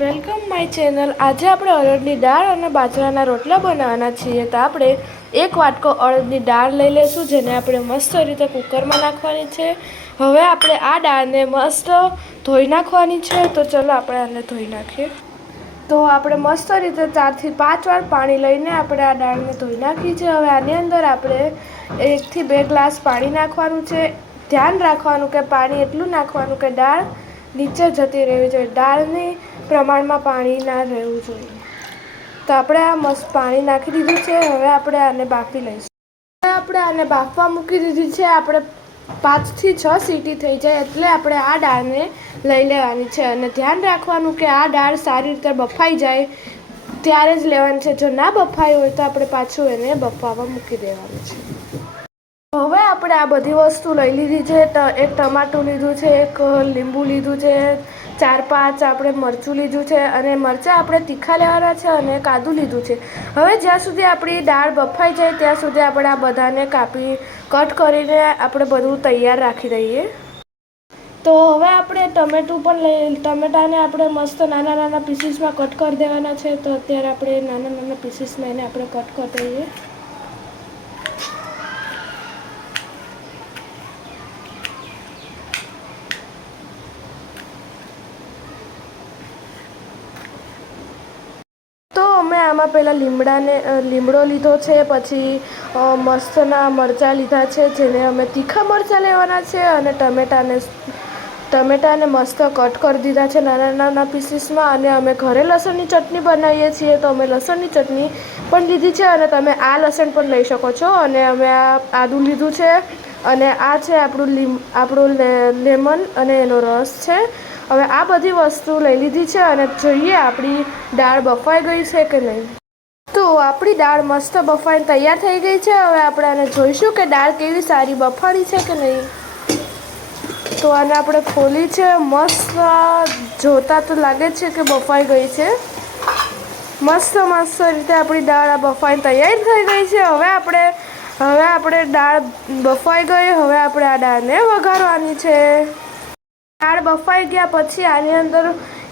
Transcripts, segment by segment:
Welcome my channel. આજે આપણે અડદની દાળ અને બાજરાના રોટલા બનાવવાના છીએ। તો આપણે એક વાટકો અડદની દાળ લઈ લઈશું, જેને આપણે મસ્ત રીતે કુકરમાં નાખવાની છે। હવે આપણે આ દાળને મસ્ત ધોઈ નાખવાની છે। તો ચલો આપણે આને ધોઈ નાખીએ। તો આપણે મસ્ત રીતે 4 થી 5 વાર પાણી લઈને આપણે આ દાળને ધોઈ નાખી છે। હવે આની અંદર આપણે 1 થી 2 ગ્લાસ પાણી નાખવાનું છે। ધ્યાન રાખવાનું કે પાણી એટલું નાખવાનું કે દાળ નીચે જતી રહેવી જોઈએ, દાળની પ્રમાણમાં પાણી ના રહેવું જોઈએ। તો આપણે આ મસ્ત પાણી નાખી દીધું છે। હવે આપણે આને બાફી લઈશું। હવે આપણે આને બાફવા મૂકી દીધી છે। આપણે 5 થી 6 સીટી થઈ જાય એટલે આપણે આ દાળને લઈ લેવાની છે, અને ધ્યાન રાખવાનું કે આ દાળ સારી રીતે બફાઈ જાય ત્યારે જ લેવાની છે। જો ના બફાઈ હોય તો આપણે પાછું એને બફાવા મૂકી દેવાનું છે। હવે આપણે આ બધી વસ્તુ લઈ લીધી છે। એક ટમાટું લીધું છે, એક લીંબુ લીધું છે, 4-5 આપણે મરચું લીધું છે, અને મરચાં આપણે તીખા લેવાના છે, અને એક આદું લીધું છે। હવે જ્યાં સુધી આપણી દાળ બફાઈ જાય ત્યાં સુધી આપણે આ બધાને કટ કરીને આપણે બધું તૈયાર રાખી દઈએ। તો હવે આપણે ટમેટાને આપણે મસ્ત નાના નાના પીસીસમાં કટ કરી દેવાના છે। તો અત્યારે આપણે નાના નાના પીસીસમાં એને આપણે કટ કરી દઈએ। તો અમે આમાં પહેલાં લીમડો લીધો છે, પછી મસ્તના મરચાં લીધા છે, જેને અમે તીખા મરચાં લેવાના છે, અને ટમેટાને મસ્ત કટ કરી દીધા છે નાના નાના પીસીસમાં। અને અમે ઘરે લસણની ચટણી બનાવીએ છીએ, તો અમે લસણની ચટણી પણ લીધી છે, અને તમે આ લસણ પણ લઈ શકો છો। અને અમે આ આદું લીધું છે, અને આ છે આપણું લેમન અને એનો રસ છે। હવે આ બધી વસ્તુ લઈ લીધી છે, અને જોઈએ આપણી દાળ બફાઈ ગઈ છે કે નહીં। તો આપણી દાળ મસ્ત બફાઈને તૈયાર થઈ ગઈ છે। હવે આપણે આને જોઈશું કે દાળ કેવી સારી બફાણી છે કે નહીં। તો આને આપણે ખોલી છે, મસ્ત જોતા તો લાગે છે કે બફાઈ ગઈ છે। મસ્ત રીતે આપણી દાળ બફાઈને તૈયાર થઈ ગઈ છે। હવે આપણે દાળ બફાઈ ગઈ। હવે આપણે આ દાળને વઘારવાની છે। દાળ બફાઈ ગયા પછી આની અંદર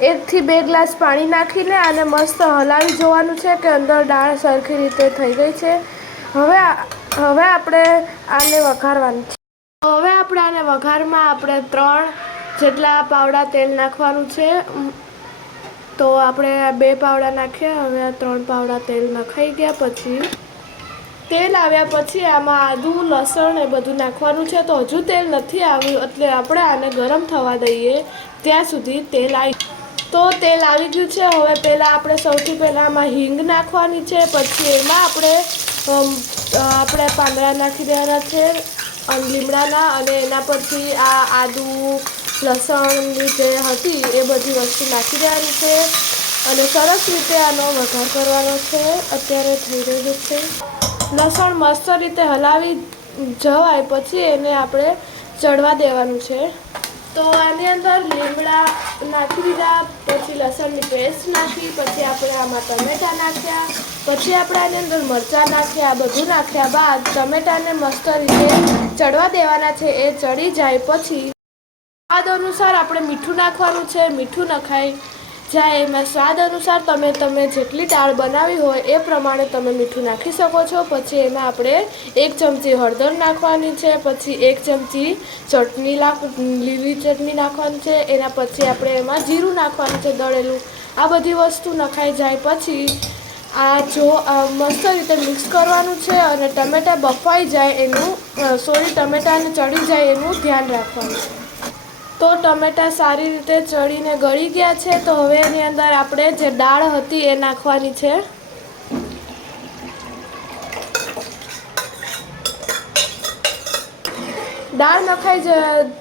1 થી 2 ગ્લાસ પાણી નાખીને આને મસ્ત હલાવી જોવાનું છે કે અંદર દાળ સરખી રીતે થઈ ગઈ છે। હવે આપણે આને વઘારવાનું છે। હવે આપણે આને વઘારમાં આપણે 3 જેટલા પાવડા તેલ નાખવાનું છે। તો આપણે 2 પાવડા નાખ્યા, હવે 3 પાવડા તેલ નખાઈ ગયા પછી તેલ આવ્યા પછી આમાં આદું લસણ એ બધું નાખવાનું છે। તો હજુ તેલ નથી આવ્યું એટલે આપણે આને ગરમ થવા દઈએ ત્યાં સુધી તેલ આવી ગયું છે। હવે આપણે સૌથી પહેલાં આમાં હિંગ નાખવાની છે, પછી એમાં આપણે પાંદડા નાખી દેવાના છે લીમડાના, અને એના પછી આ આદું લસણની જે હતી એ બધી વસ્તુ નાખી દેવાની છે, અને સરસ રીતે આનો વઘાર કરવાનો છે। અત્યારે થઈ રહ્યું છે। લસણ મસ્ત રીતે હલાવી જવાય પછી એને આપણે ચડવા દેવાનું છે। તો આની અંદર લીમડા નાખી દીધા, પછી લસણની પેસ્ટ નાખી, પછી આપણે આમાં ટમેટાં નાખ્યા, પછી આપણે આની અંદર મરચાં નાખ્યા। આ બધું નાખ્યા બાદ ટમેટાને મસ્ત રીતે ચડવા દેવાના છે। એ ચડી જાય પછી સ્વાદ અનુસાર આપણે મીઠું નાખવાનું છે। મીઠું નખાઈ જાય એમાં સ્વાદ અનુસાર તમે જેટલી દાળ બનાવી હોય એ પ્રમાણે તમે મીઠું નાખી શકો છો। પછી એમાં આપણે 1 ચમચી હળદર નાખવાની છે, પછી 1 ચમચી લીલી ચટણી નાખવાની છે, એના પછી આપણે એમાં જીરું નાખવાનું છે દળેલું। આ બધી વસ્તુ નખાઈ જાય પછી મસ્ત રીતે મિક્સ કરવાનું છે, અને ટમેટાં બફાઈ જાય ટમેટાને ચડી જાય એનું ધ્યાન રાખવાનું છે। તો ટમેટાં સારી રીતે ચડીને ગળી ગયા છે। તો હવે એની અંદર આપણે જે દાળ હતી એ નાખવાની છે। દાળ નખાઈ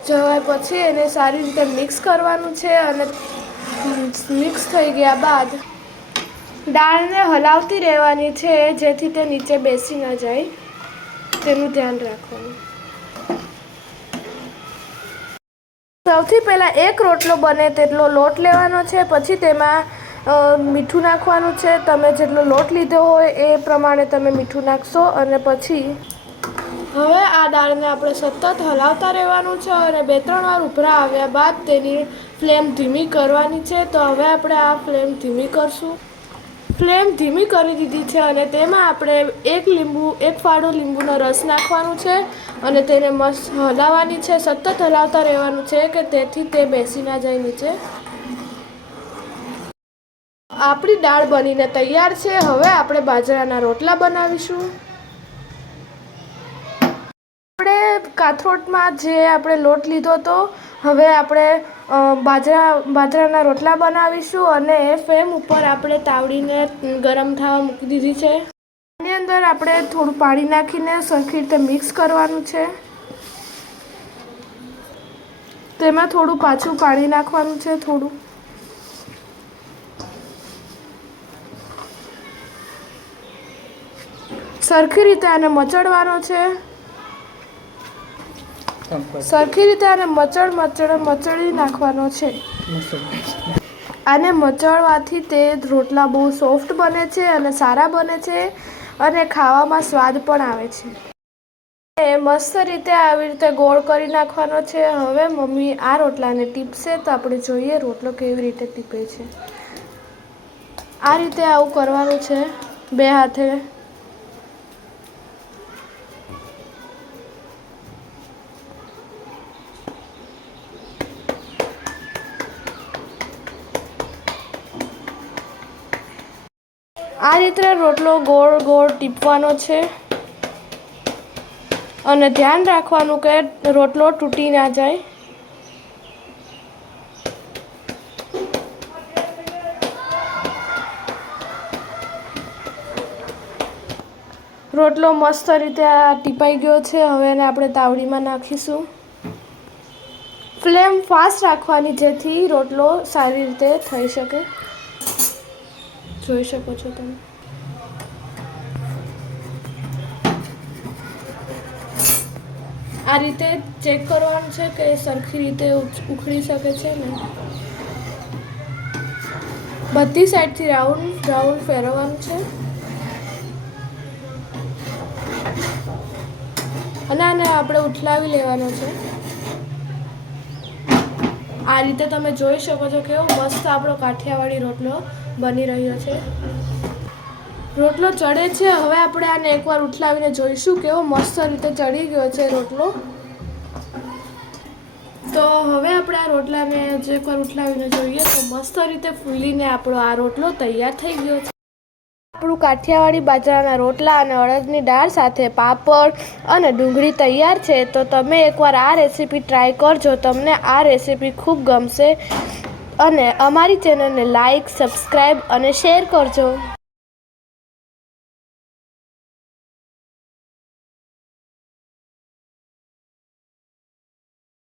જવાય પછી એને સારી રીતે મિક્સ કરવાનું છે, અને મિક્સ થઈ ગયા બાદ દાળને હલાવતી રહેવાની છે, જેથી તે નીચે બેસી ન જાય તેનું ધ્યાન રાખવાનું। સૌથી પહેલાં 1 રોટલો બને તેટલો લોટ લેવાનો છે, પછી તેમાં મીઠું નાખવાનું છે। તમે જેટલો લોટ લીધો હોય એ પ્રમાણે તમે મીઠું નાખશો, અને પછી હવે આ દાળને આપણે સતત હલાવતા રહેવાનું છે અને 2-3 વાર ઉભરા આવ્યા બાદ તેની ફ્લેમ ધીમી કરવાની છે. તો હવે આપણે આ ફ્લેમ ધીમી કરશું. ફ્લેમ ધીમી કરી દીધી છે અને તેમાં આપણે એક ફાળો લીંબુનો રસ નાખવાનો છે અને તેને મસ્ત હલાવવાની છે. સતત હલાવતા રહેવાનું છે કે તેથી તે બેસી ના જાય નીચે. આપણી દાળ બનીને તૈયાર છે. હવે આપણે બાજરાના રોટલા બનાવીશું. આપણે કાથરોટમાં જે આપણે લોટ લીધો હતો, હવે આપણે બાજરાના રોટલા બનાવીશું અને ફ્લેમ ઉપર આપણે તાવડીને ગરમ થવા મૂકી દીધી છે. આની અંદર આપણે થોડું પાણી નાખીને સરખી રીતે મિક્સ કરવાનું છે. તેમાં થોડું પાછું પાણી નાખવાનું છે. થોડું સરખી રીતે આને મચડવાનો છે. સરખી રીતે આને મચડી નાખવાનો છે. આને મચડવાથી તે રોટલા બહુ સોફ્ટ બને છે અને સારા બને છે અને ખાવામાં સ્વાદ પણ આવે છે. મસ્ત રીતે આવી રીતે ગોળ કરી નાખવાનો છે. હવે મમ્મી આ રોટલાને ટીપશે તો આપણે જોઈએ રોટલો કેવી રીતે ટીપે છે. આ રીતે આવું કરવાનું છે 2 હાથે. આ રીતે રોટલો ગોળ ગોળ ટીપવાનો છે અને ધ્યાન રાખવાનું કે રોટલો તૂટી ના જાય. રોટલો મસ્ત રીતે ટીપાઈ ગયો છે. હવે એને આપણે તાવડીમાં નાખીશું. ફ્લેમ ફાસ્ટ રાખવાની જેથી રોટલો સારી રીતે થઈ શકે. જોઈ શકો છો તમે. આ રીતે ચેક કરવાનું છે કે સરખી રીતે ઉખડી શકે છે ને. બધી સાઈડથી રાઉન્ડ ફેરવવાનું છે અને આને આપણે ઉઠલાવી લેવાનો છે. આ રીતે તમે જોઈ શકો છો કેવો મસ્ત આપણો કાઠિયાવાડી રોટલો બની રહ્યો છે. રોટલો ચડે છે. હવે આપણે આને એકવાર ઉઠલાવીને જોઈશું કેવો મસ્ત રીતે ચડી ગયો છે રોટલો. તો હવે આપણે આ રોટલાને એકવાર ઉઠલાવીને જોઈએ તો મસ્ત રીતે ફૂલીને આપણો આ રોટલો તૈયાર થઈ ગયો છે. આપણું કાઠિયાવાડી બાજરાના રોટલા અને અડદની દાળ સાથે પાપડ અને ડુંગળી તૈયાર છે. તો તમે એકવાર આ રેસીપી ટ્રાય કરજો. તમને આ રેસીપી ખૂબ ગમશે અને અમારી ચેનલને લાઈક, સબસ્ક્રાઈબ અને શેર કરજો.